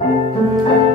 Thank mm -hmm. you.